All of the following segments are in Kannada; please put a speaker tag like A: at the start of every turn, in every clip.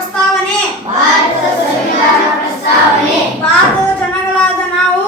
A: ಪ್ರಸ್ತಾವನೆ ಭಾರತದ ಸಂವಿಧಾನ ಪ್ರಸ್ತಾವನೆ ಭಾರತದ ಜನಗಳಾದ ನಾವು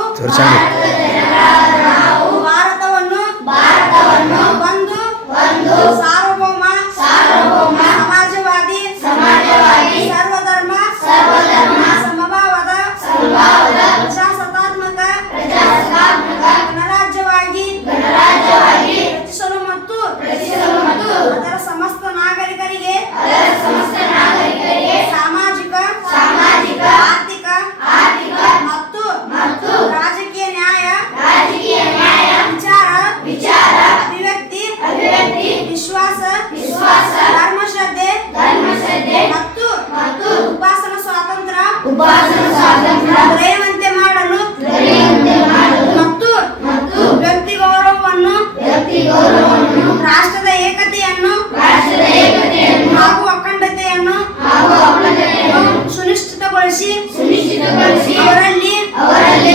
A: ಶ್ರೀ ಅವರಲ್ಲಿ ಅವರಲ್ಲಿ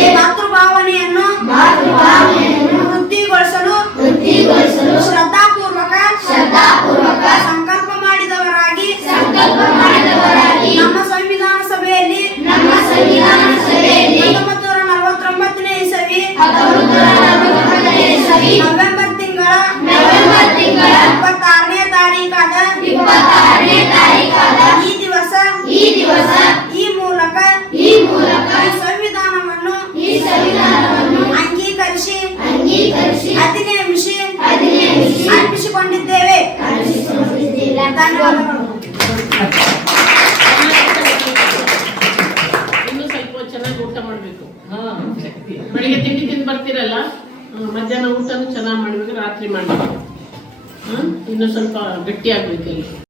A: ಹದಿನೇ ವಿಷಯ ಅರ್ಪಿಸಿಕೊಂಡಿದ್ದೇವೆ. ಧನ್ಯವಾದಗಳು
B: ಇನ್ನು ಸ್ವಲ್ಪ ಚೆನ್ನಾಗಿ ಊಟ ಮಾಡಬೇಕು. ಬೆಳಿಗ್ಗೆ ತಿಂಡಿ ತಿಂದು ಬರ್ತೀರಲ್ಲ? ಮಧ್ಯಾಹ್ನ ಊಟನು ಚೆನ್ನಾಗಿ ಮಾಡಬೇಕು ರಾತ್ರಿ ಮಾಡಬೇಕು. ಇನ್ನು ಸ್ವಲ್ಪ ಗಟ್ಟಿ ಆಗಬೇಕು